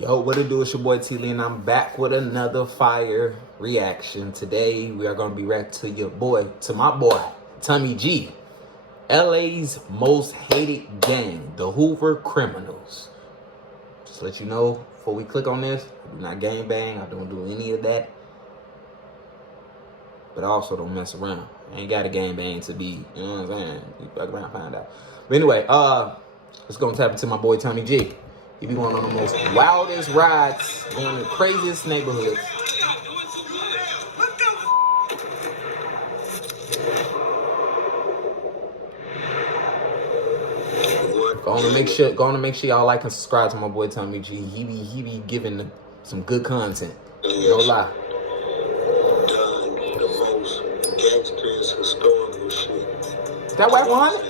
Yo, what it do? It's your boy IamTeeLee, and I'm back with another fire reaction. Today, we are going to be reacting to my boy, Tommy G. LA's most hated gang, the Hoover Criminals. Just to let you know, before we click on this, I do not gang bang. I don't do any of that. But I also don't mess around. I ain't got a gang bang to be, you know what I'm saying? You fuck around, find out. But anyway, let's go and tap into my boy, Tommy G. He be going on the most wildest rides, going to the craziest neighborhoods. Going to make sure y'all like and subscribe to my boy Tommy G. He be giving some good content. No lie. The most gangsters historical shit. Is that Whack 100?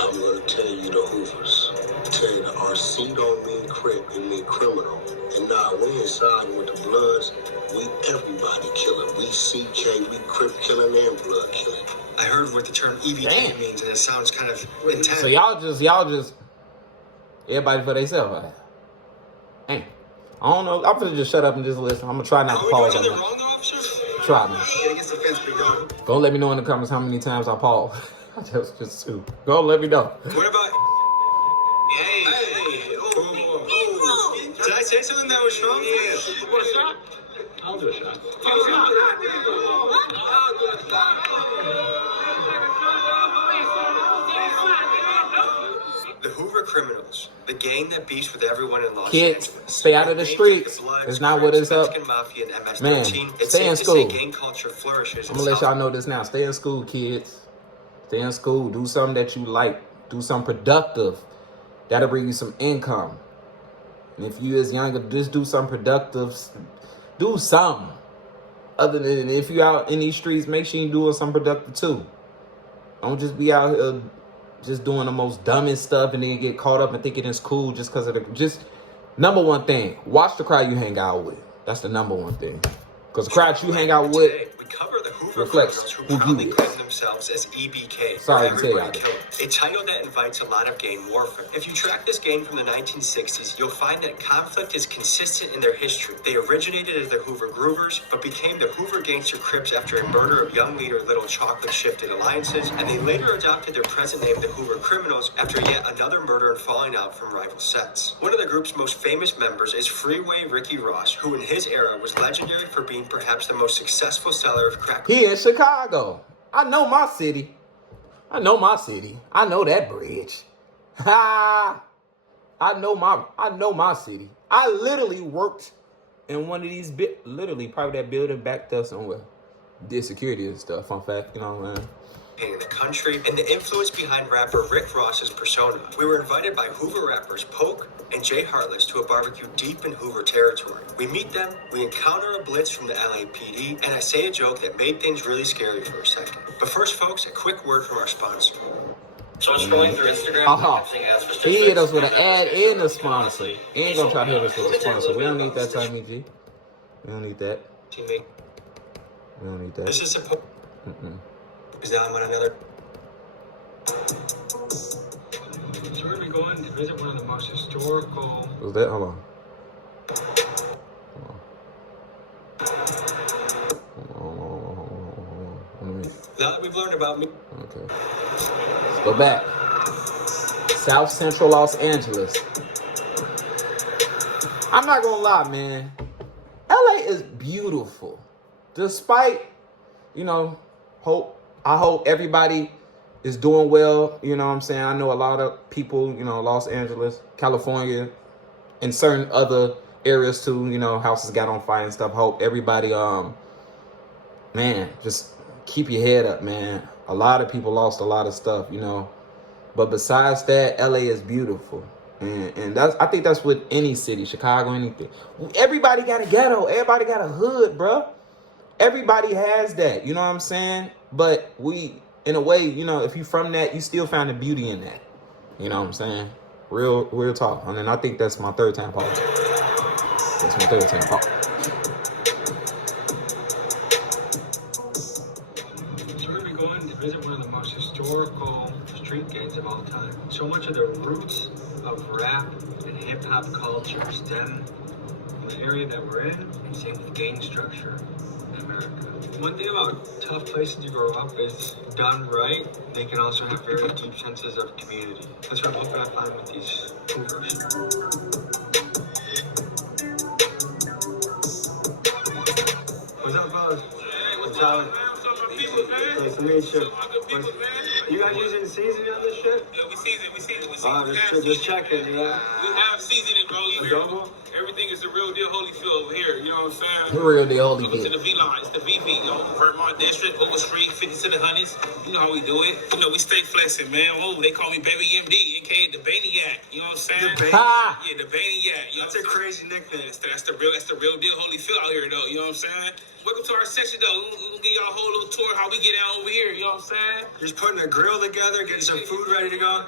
I'm gonna tell you the Hoovers. Tell you the RC don't mean crip, it mean criminal. And now we inside with the Bloods, we everybody killing. We CJ, we crip killing and blood killing. I heard what the term EBK means, and it sounds kind of intense. So y'all just everybody for themselves. Hey, I don't know. I'm gonna just shut up and just listen. I'm gonna try not to pause. Try me. Go let me know in the comments how many times I pause. just two. Go let me know. What about? Hey. Did I say something that was wrong? Yeah. You want a shot? I'll do a shot. The Hoover Criminals, the gang that beefs with everyone in Los Angeles. Kids, stay out of the streets. It's not what it's up. Man, stay in school. Gang culture flourishes. I'm gonna let y'all know this now. Stay in school, kids. Stay in school. Do something that you like. Do something productive. That'll bring you some income. And if you is younger, just do something productive. Do something. Other than if you out in these streets, make sure you're doing something productive too. Don't just be out here just doing the most dumbest stuff and then get caught up and thinking it's cool just because of the number one thing. Watch the crowd you hang out with. That's the number one thing. Because the crowd you hang out with reflects who you is. Themselves as EBK. Sorry to tell you. A title that invites a lot of gang warfare. If you track this gang from the 1960s, you'll find that conflict is consistent in their history. They originated as the Hoover Groovers, but became the Hoover Gangster Crips after a murder of young leader Little Chocolate shifted alliances, and they later adopted their present name, the Hoover Criminals, after yet another murder and falling out from rival sets. One of the group's most famous members is Freeway Ricky Ross, who in his era was legendary for being perhaps the most successful seller of crack. Here in Chicago. I know my city. I know my city. I know that bridge. Ha! I know my city. I literally worked in one of these literally probably that building back there somewhere. Did security and stuff. Fun fact, you know what I mean? In the country, and the influence behind rapper Rick Ross's persona. We were invited by Hoover rappers Poke and Jay Heartless to a barbecue deep in Hoover territory. We meet them, we encounter a blitz from the LAPD, and I say a joke that made things really scary for a second. But first, folks, a quick word from our sponsor. So I'm scrolling through Instagram. He hit us with an ad and a sponsor. He ain't gonna try to hit us with a sponsor. We don't need that, Tommy G. We don't need that. Teammate. We don't need that. This is supposed. Is that on another? So we're going to visit one of the most historical. Was that? Hold on. Now that we've learned about me. Okay. Let's go back. South Central Los Angeles. I'm not gonna lie, man. LA is beautiful. Despite, you know, I hope everybody is doing well. You know what I'm saying? I know a lot of people, you know, Los Angeles, California, and certain other areas too, you know, houses got on fire and stuff. Hope everybody, man, just keep your head up, man. A lot of people lost a lot of stuff, you know. But besides that, LA is beautiful. And I think that's with any city, Chicago, anything. Everybody got a ghetto. Everybody got a hood, bruh. Everybody has that, you know what I'm saying? But we, in a way, you know, if you from that, you still find the beauty in that. You know what I'm saying? Real talk. And then I think that's my third time pause. That's my third time pause. So we're going to visit one of the most historical street gangs of all time. So much of the roots of rap and hip-hop culture stem from the area that we're in, and same with gang structure in America. One thing about tough places to grow up is, done right, they can also have very deep senses of community. That's what I'm hoping I find with these Hoovers. What's up, fellas? Hey, what's up, man? What's up, my people, man? Nice to meet you. What's up, my good people, man? You guys using seasoning on this shit? Yeah, we season. Just checking, you know? We have seasoning, bro. You hear? Adobo? Everything is the real deal Holyfield over here. You know what I'm saying? The real deal Look to Holyfield. the V line. It's the VV, you know, Vermont District, Hoover Street, 50 to the hundreds. You know how we do it. You know, we stay flexing, man. Oh, they call me Baby MD, aka the Baniac. You know what I'm saying? Ha! Yeah, the Baniac. You know That's a crazy nickname. That's the real deal Holyfield out here, though. You know what I'm saying? Welcome to our section, though. We'll give y'all a whole little tour how we get down over here. You know what I'm saying? Just putting a grill together, getting some food ready to go.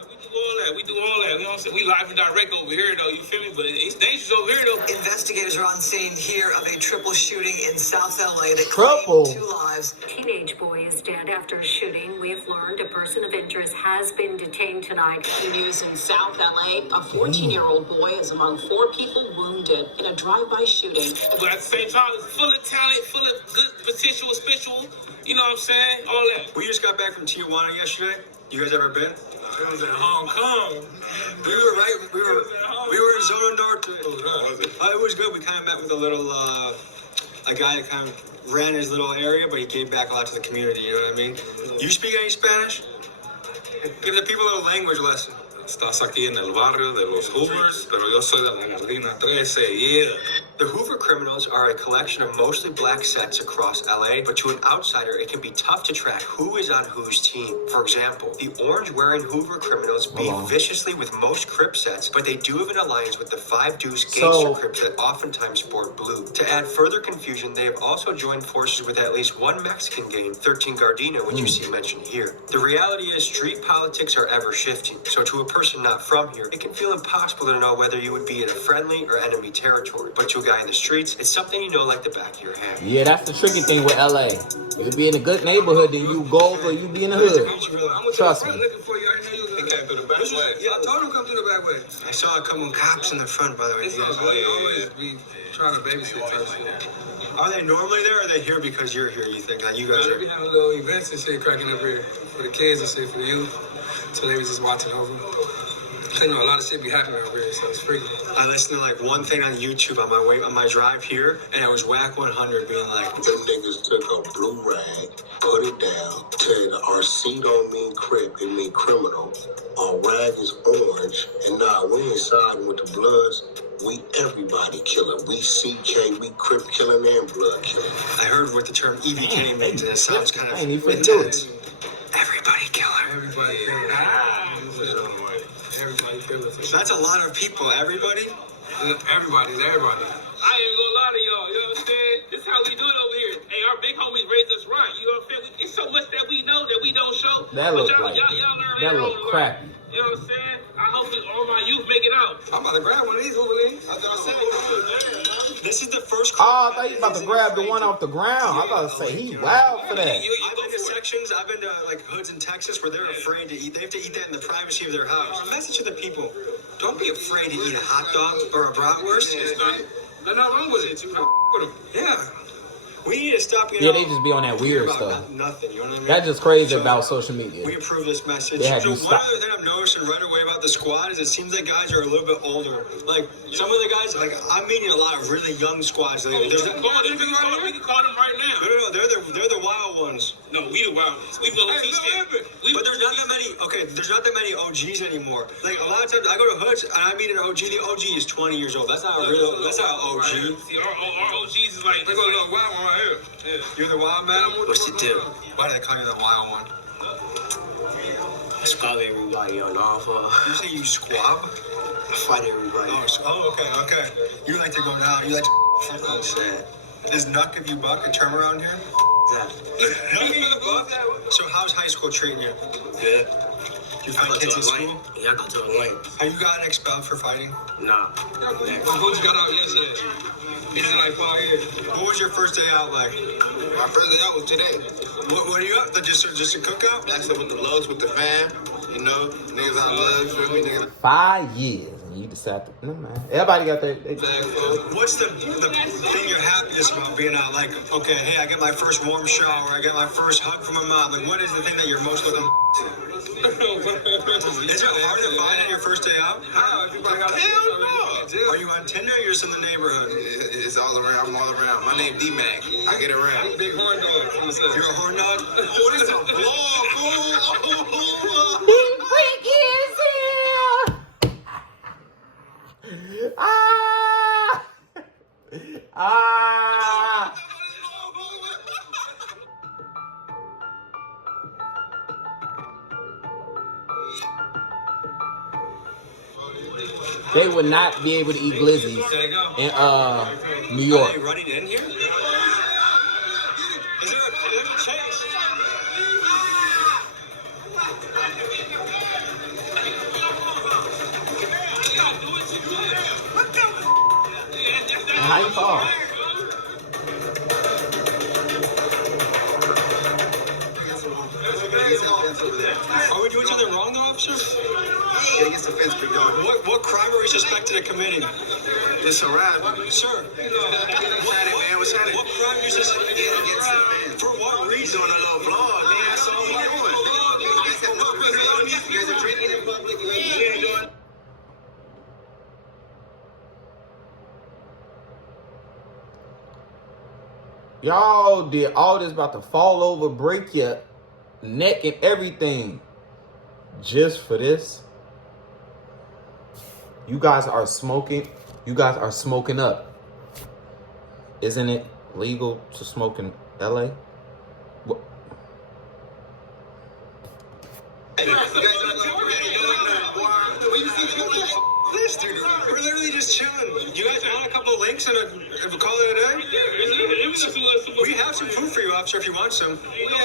We do all that. You know what I'm saying? We live and direct over here, though. You feel me? But it's dangerous over here, though. Investigators are on scene here of a triple shooting in South LA that Triple? claimed 2 lives. Teenage boy is dead after a shooting. We have learned a person of interest has been detained tonight. News in South LA, a 14-year-old boy is among 4 people wounded in a drive-by shooting. But at the same time, it's full of talent, full of good potential, spiritual. You know what I'm saying? All that. We just got back from Tijuana yesterday. You guys ever been? It was at Hong Kong. We were in Zona Norte. It was good. We kind of met with a guy that kind of ran his little area, but he gave back a lot to the community. You know what I mean? You speak any Spanish? Give the people a little language lesson. Estás aquí en el barrio de los Hoovers, pero yo soy de la Jardina 13, yeah. The Hoover criminals are a collection of mostly black sets across LA, but to an outsider, it can be tough to track who is on whose team. For example, the orange-wearing Hoover criminals beef viciously with most Crip sets, but they do have an alliance with the 5 Deuce gangster Crips that oftentimes sport blue. To add further confusion, they have also joined forces with at least one Mexican gang, 13 Gardena, which you see mentioned here. The reality is, street politics are ever shifting, so to a person not from here, it can feel impossible to know whether you would be in a friendly or enemy territory. But to a guy in the streets, it's something you know like the back of your hand. Yeah, that's the tricky thing with LA. You be in a good neighborhood, then you go or you be in the hood. Trust me. Yeah, I told him come to the back way. I saw a couple of cops in the front, by the way. it's all good. You always be trying to babysit type shit. Are they normally there, or are they here because you're here, you think? Like you guys We are? having little events and shit cracking up here for the kids and shit, for the youth. So they was just watching over. You know, a lot of shit be happening over here, so it's freaky. I listened to like one thing on YouTube on my drive here, and it was Whack 100 being like, Them niggas took a blue rag, put it down, said our C don't mean Crip, it mean criminal. Our rag is orange, and now we ain't siding with the Bloods. We everybody killing. We CK, we Crip killing and Blood killing. I heard what the term EBK means, and it sounds kind of I ain't even do it. intense. Everybody killer. Everybody killer. Everybody killer. So that's a lot of people. Everybody? Everybody's everybody. I ain't gonna lie to y'all, you know what I'm saying? This is how we do it over here. Hey, our big homies raised us right, you know what I'm saying? It's so much that we know that we don't show. That But look y'all like learn that later look on, crappy. you know what I'm saying? I hope that all my youth make it out. I'm about to grab one of these Hooverlings. That's what I said. This is the first. Oh, I thought you about to grab the one off the ground. I thought to say he wild for that. I've been to sections, I've been to like hoods in Texas where they're afraid to eat. They have to eat that in the privacy of their house. Message to the people: don't be afraid to eat a hot dog or a bratwurst. There's nothing wrong with it. You with them. Yeah. We need to stop. Yeah, they just be on that weird about stuff. Nothing. You know what I mean? That's just crazy So, about social media. We approve this message. They had So you one stop. other thing I'm noticing right away about the squad is it seems like guys are a little bit older. Like some of the guys, like I'm meeting a lot of really young squads. Like, We can call them right now. no, they're the wild ones. No, we the wild ones. We will teach them. But there's not that many. Okay, there's not that many OGs anymore. Like a lot of times, I go to hoods and I meet an OG. The OG is 20 years old. That's not a real. That's not an OG. See, our OGs is like, they go to wild one right here. Yeah. You're the wild man. What's it do? Why do they call you the wild one? Squab everybody on off. You say you squab? Fight everybody. Okay. You like to go down. You like to. I'm sad. Does Nuck if you buck a term around here? So how's high school treating you? Good. You fight kids in school? Yeah, I go to a lane. Have you gotten expelled for fighting? Nah. Coach got out yesterday. It's in like 5 years. What was your first day out like? My first day out was today. What are you up? Just a cookout? That's it with the lugs, with the fan. You know, niggas on lugs with me, niggas. 5 years. You decide to, no man. Everybody got their What's the thing you're happiest about being out? Like, okay, hey, I get my first warm shower, I get my first hug from my mom. Like, what is the thing that you're most looking to? Is it hard to find on your first day out? Hell no! Are you on Tinder or you're just in the neighborhood? It's all around. I'm all around. My name D-Mac. I get around. Big horn dog. You're a horn dog? Oh, this is a vlog! Big freaky as hell! Ah! Ah! They would not be able to eat glizzies in New York. Are they running in here? Is there a chase? How you fall? Are we doing something wrong, though, officer? Get against the fence, big dog. What crime are we suspected of committing? It's harassment. Sir, What's happening? what crime are you suspected Get against the fence. For what reason? Doing a little vlog, man. That's all we doing. You guys have no business. You guys are drinking in public. You ain't doing. Y'all did all this about to fall over, break your neck and everything just for this. You guys are smoking. You guys are smoking up. Isn't it legal to smoke in LA? What? This dude, we're literally just chilling. You guys want a couple of links and a call it a day? We have some food for you, officer, if you want some. You guys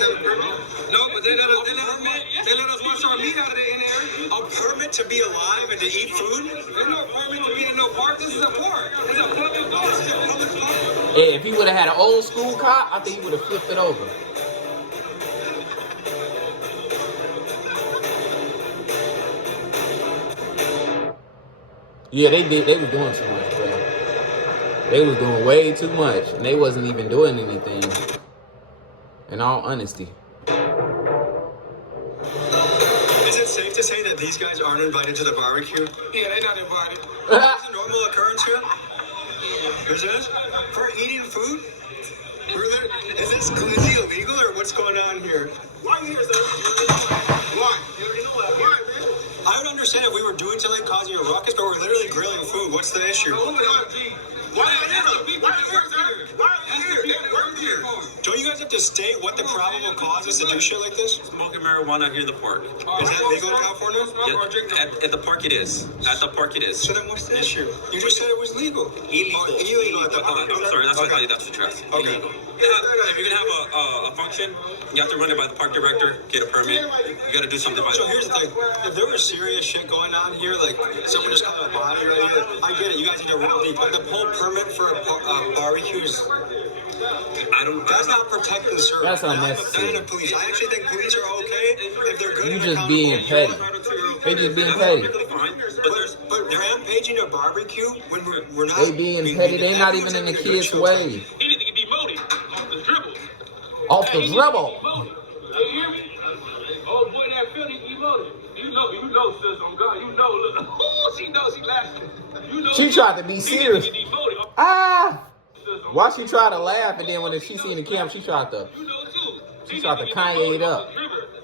have a permit? No, but they let us wash our meat out of there in there. A permit to be alive and to eat food? There's no permit to be in no park. This is a park. It's a public park. Hey, if he would have had an old school cop, I think he would have flipped it over. Yeah, they did. They was doing too much, bro. They was doing way too much, and they wasn't even doing anything. In all honesty. Is it safe to say that these guys aren't invited to the barbecue? Yeah, they're not invited. Is this a normal occurrence here? Is this? For eating food? Is this illegal or what's going on here? Why are you here, sir? Why? You already know what I'm here. I would understand if we were doing something causing a ruckus, but we're literally grilling food. What's the issue? Why are you here? Don't you guys have to state what the probable cause is to do shit like this? Smoking marijuana here in the park. Is that legal in California? At the park it is. At the park it is. So then what's the issue? You just said it was legal. Illegal. Oh, illegal at the park. I'm sorry, that's Okay. that's what you're asking. Okay. Illegal. If you're gonna have a function, you have to run it by the park director, get a permit. You gotta do something by So the here's the thing. If there was serious shit going on here, like someone just caught a body right here, I get it. You guys need to roll deep. But the whole permit for a barbecue is... That's not protecting the service. That's unnecessary. Not the police. I actually think police are okay if they're good. You and just being petty. They just being petty. But rampaging a barbecue when we're not... They being petty. They not even in the kids' way. He need to get demoted off the dribble. Off the dribble. You hear me? Oh boy, that Philly demoted. You know, sis, on God, you know. Look, oh, she knows she laughing. You know, She tried to be serious. He need to get demoted. Ah! Why she tried to laugh, and then when she seen the camera, she tried to Kanye it up.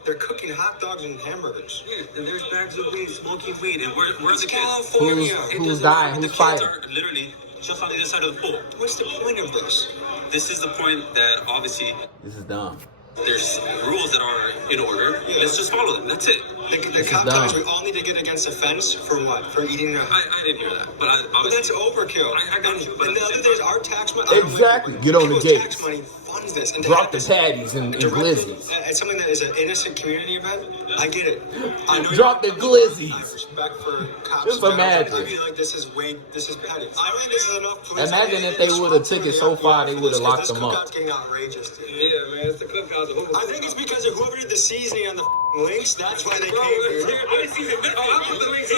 They're cooking hot dogs and hamburgers. And there's bags of weed, smoking weed, and where's the kids? California. Who's dying? Who's The fighting? kids are literally just on the other side of the pool. What's the point of this? This is the point that obviously This is dumb. there's rules that are in order. Let's just follow them. That's it. The cop dumb. guys, we all need to get against the fence for what? For eating a... I didn't hear that, but But that's overkill. I got you, but And the other thing is our tax money... Exactly. Get on the people's gates. tax money funds this. And Drop the patties and glizzies. It's something that is an innocent community event. I get it. I know Drop the glizzies. Respect for cops. Just imagine. I feel like this is petty. I don't think this is enough police. Imagine if they would have took it so far, they would have locked them up. This cookout's getting outrageous, dude. Yeah, man, it's the cookouts. I think it's because of whoever did the seasoning on the links. That's why they came here. I didn't see the video. I put the links. He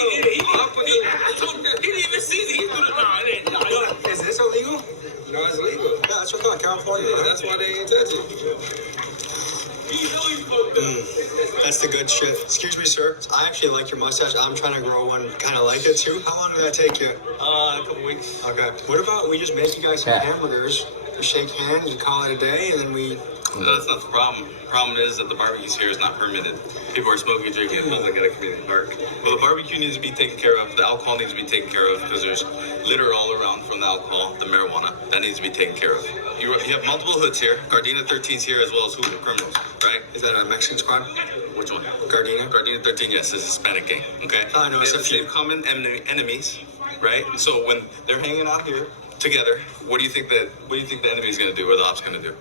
didn't even see it. Is this illegal? No, it's legal. Yeah, that's what I thought. California. Yeah, that's why they ain't touch it. That's the good shit. Excuse me, sir. I actually like your mustache. I'm trying to grow one. Kind of like it too. How long did that take you? A couple weeks. Okay. What about we just make you guys some hamburgers, we shake hands, and call it a day, and then we. No, that's not the problem. The problem is that the barbecues here is not permitted. People are smoking and drinking. It feels like at a community park. Well, the barbecue needs to be taken care of. The alcohol needs to be taken care of because there's litter all around from the alcohol, the marijuana. That needs to be taken care of. You have multiple hoods here. Gardena 13's here as well as Hoover criminals, right? Is that a Mexican squad? Which one? Gardena? Gardena 13, yes, is a Hispanic gang, okay? I know, it's a few. They've common enemies, right? So when they're hanging out here together, what do you think the enemy is going to do or the ops going to do?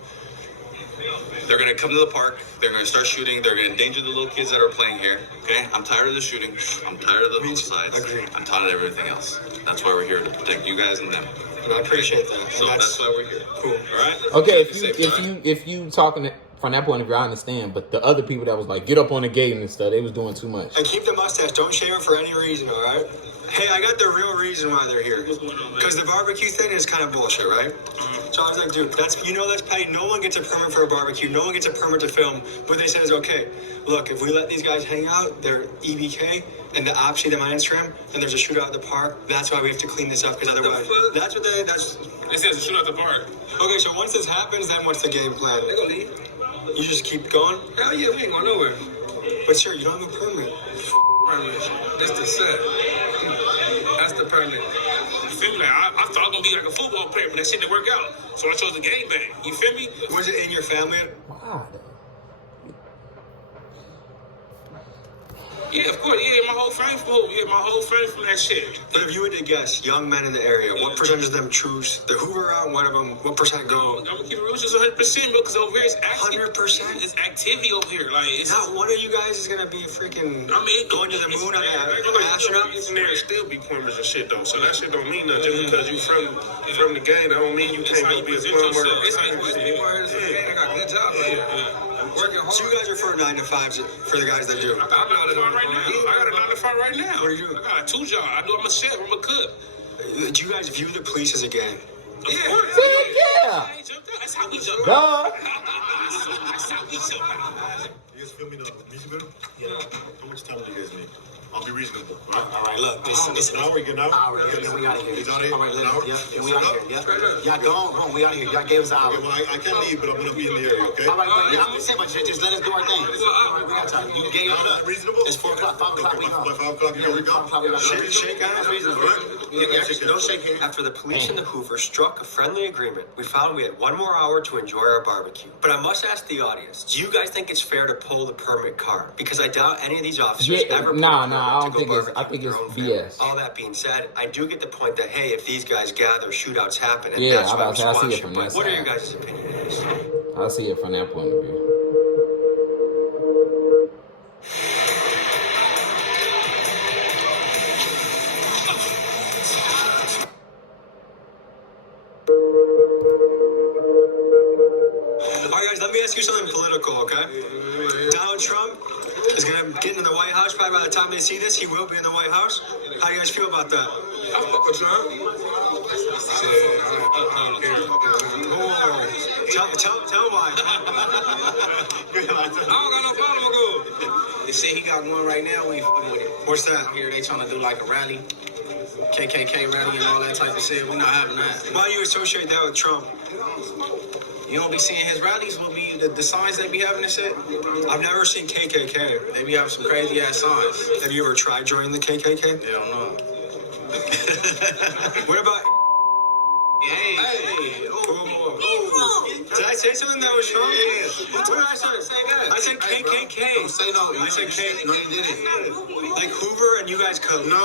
They're going to come to the park. They're going to start shooting. They're going to endanger the little kids that are playing here. Okay? I'm tired of the shooting. I'm tired of the homicides. I'm tired of everything else. That's why we're here, to protect you guys and them. And I appreciate that. So that's why we're here. Cool. All right? Okay, if you talking from that point of view, I understand. But the other people that was like, get up on the gate and stuff, they was doing too much. And keep the mustache. Don't shave it for any reason, all right? Hey, I got the real reason why they're here. Because the barbecue thing is kind of bullshit, right? So I was like, dude, that's petty. No one gets a permit for a barbecue. No one gets a permit to film. What they said is, okay, look, if we let these guys hang out, they're EBK, and the ops see them on Instagram, and there's a shootout at the park. That's why we have to clean this up, because otherwise, They said it's a shootout at the park. Okay, so once this happens, then what's the game plan? They gonna leave. You just keep going? Hell yeah, we ain't going nowhere. But sir, you don't have a permit. Permit. That's the set. That's the permit. You feel me? Like, I thought I was gonna be like a football player, but that shit didn't work out. So I chose the game bang. You feel me? Was it in your family? Wow. Yeah, of course. Yeah, my whole family from that shit. But if you were to guess, young men in the area, what percentage of them choose the Hoover route? One of them, what percent go? I'm gonna keep it real, just 100% because over here it's active. 100%? It's activity over here. Like, it's Not one of you guys is gonna be freaking going to the moon on that astronaut. There still be plumbers and shit though, so that shit don't mean nothing. Just because you from the game, that don't mean you can't go be a plumber. It's how you present yourself. I got good job right here. I'm working hard. So you guys are for 9 to 5s for the guys that do. I got a 9 to 5 right now. I got a 9 to 5 right now. What are you doing? I got 2 jobs. I'm a chef. I'm a cook. Do you guys view the police as a gang? Yeah. Yeah. That's how we jump. Duh. That's how we jump. You guys feel me the music video? Yeah. How much time do you guys need? I'll be reasonable. All right, look, this an hour, you get an hour? hour, then we out of here. He's out of here? All right, An hour? yeah, we out of here. Yeah, go on, we out of here. Y'all gave us an hour. Okay, well, I can't leave, but I'm going to be in the area, okay? All right, I'm saying, but just let us do our thing. All right, we got time. You gave us Reasonable? It's 4 o'clock, 5 o'clock. Okay, by 5 o'clock, you know, we go? Shake hands, reasonable. Don't shake hands. After the police and the Hoover struck a friendly agreement, we found we had 1 more hour to enjoy our barbecue. But I must ask the audience, do you guys think it's fair to pull the permit card? Because I doubt any of these officers ever pull a permit I to go barbecue. think it's with their own BS. family. All that being said, I do get the point that, hey, if these guys gather, shootouts happen, and Yeah, that's why I we see should it watch it. from But that what are your side. guys' opinions? I see it from that point of view. All right, guys, let me ask you something political, okay? Donald Trump is going to get into the White House. Probably by the time they see this, he will be in the White House. How do you guys feel about that? I fuck with Trump. Tell why. I don't got no problem with it. They say he got one right now. We ain't fucking with it. What's that? Out here, they trying to do like a rally, KKK rally and all that type of shit. We're not having that. Why do you associate that with Trump? You don't be seeing his rallies. Will be the signs they be having and shit. I've never seen KKK. They be having some crazy ass signs. Have you ever tried joining the KKK? Hell no. What about... Hey. Did I say something that was strong? What did I say? I said KKK. Don't say no. I said K. No, you didn't. Like Hoover and you guys could. No.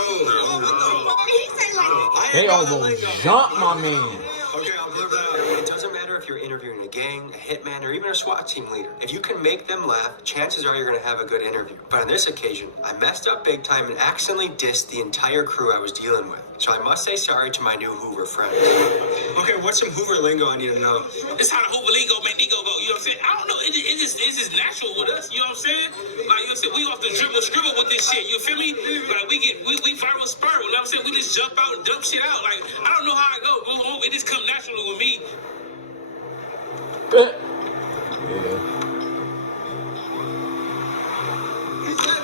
They almost jumped my man. Okay, I'll blur that out. It doesn't matter if you're interviewing a gang, a hit hitman, or even a SWAT team leader. If you can make them laugh, chances are you're going to have a good interview. But on this occasion, I messed up big time and accidentally dissed the entire crew I was dealing with. So I must say sorry to my new Hoover friends. Okay, what's some Hoover lingo I need to know? This how the Hoover lingo make Nico go. You know what I'm saying? I don't know. It's just natural with us. You know what I'm saying? Like, you know what I'm saying? We off the scribble with this shit. You feel me? Like, we viral spiral. You know what I'm saying? We just jump out and dump shit out. Like, I don't know how it go. It just come naturally with me.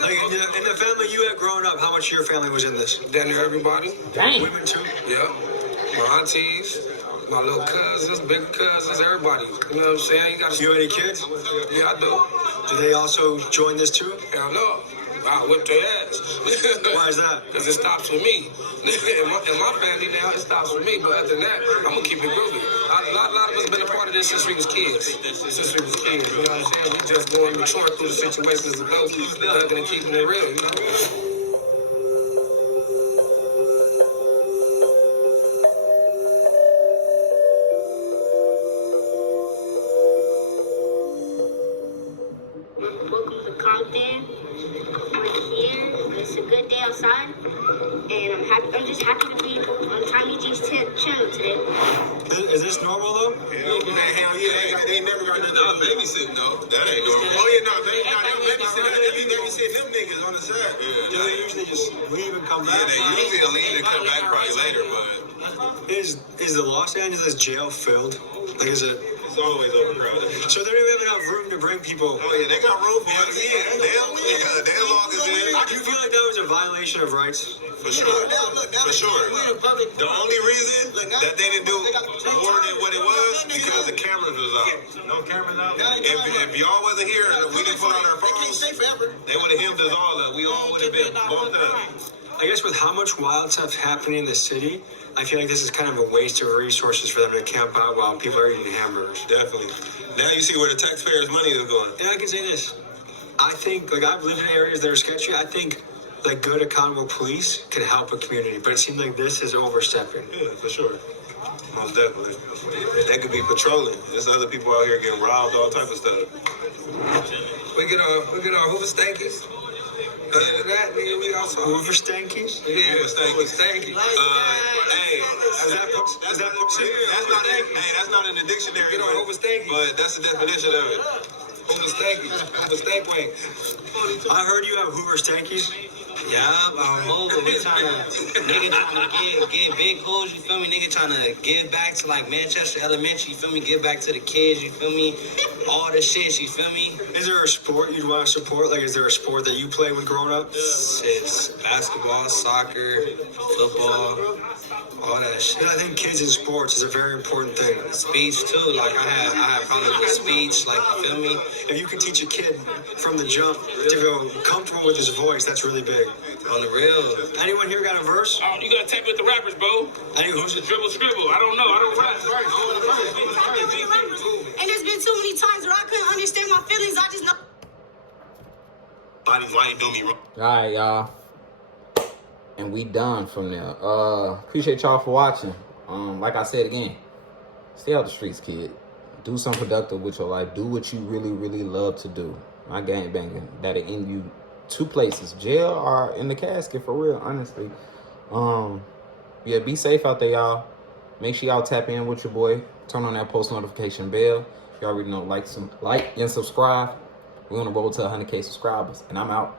Like, in the family you had growing up, how much of your family was in this? Down there, everybody. Dang. Women too? Yeah. My aunties, my little cousins, big cousins, everybody. You know what I'm saying? You have any kids? Yeah, I do. Do they also join this too? Hell no. I whip their ass. Why is that? Because it stops with me. In my family now, it stops with me. But other than that, I'm going to keep it groovy. A lot of us have been a part of this since we was kids. You know what I'm saying? We just going maturing through the situations of those thugging and keeping it real, you know? Outside, and I'm just happy to be on Tommy G's channel today. Is this normal though? Hell yeah. They never got nothing babysitting though. That ain't normal. Oh yeah, no, they babysitting. They be babysitting them niggas on the side. Do they usually just leave and come back? Yeah, they usually leave and come back probably later, but Is the Los Angeles jail filled? Like, is it? It's always overcrowded. So they don't have enough room to bring people. Oh yeah, they got room for us. Yeah, they'll log us in. Do you feel like that was a violation of rights? For sure. For sure. The only reason that they didn't do more than what it was because the cameras was out. No cameras out. If y'all wasn't here and we didn't put on our phones, they would have hemmed us all up. We all would have been bumped up. I guess with how much wild stuff's happening in the city, I feel like this is kind of a waste of resources for them to camp out while people are eating hamburgers. Definitely. Now you see where the taxpayers' money is going. And I can say this. I think, like, I've lived in areas that are sketchy. I think, like, good, accountable police can help a community. But it seems like this is overstepping. Yeah, for sure. Most definitely. They could be patrolling. There's other people out here getting robbed, all type of stuff. We get our Hoover stankies. Other than that, nigga, we also Hoover stankies? Yeah, Hoover stankies. Hey, that's not in the dictionary. Get on Hoover stankies. But that's the definition of it. Hoover stankies. Hoover stank wings. I heard you have Hoover stankies. Yeah, Hoover, we trying to get big hoes, you feel me? Nigga trying to give back to like Manchester Elementary, you feel me? Give back to the kids, you feel me? All the shit, you feel me? Is there a sport you'd want to support? Like, is there a sport that you played when growing up? It's basketball, soccer, football, all that shit. And I think kids in sports is a very important thing. Speech too, like I have problems with speech, like, you feel me? If you can teach a kid from the jump to go comfortable with his voice, that's really big. On the real. Anyone here got a verse? Oh, you gotta tap with the rappers, bro. Who's the dribble scribble? I don't know. I don't rap. And there's been too many times where I couldn't understand my feelings. I just know. Body's lying, do me wrong. All right, y'all. And we done from there. Appreciate y'all for watching. Like I said again, stay out the streets, kid. Do something productive with your life. Do what you really, really love to do. My gang banging, that'll end you two places, jail or in the casket, for real, honestly. Yeah, be safe out there, y'all. Make sure y'all tap in with your boy. Turn on that post notification bell. You already know, like and subscribe. We're gonna roll to 100K subscribers, and I'm out.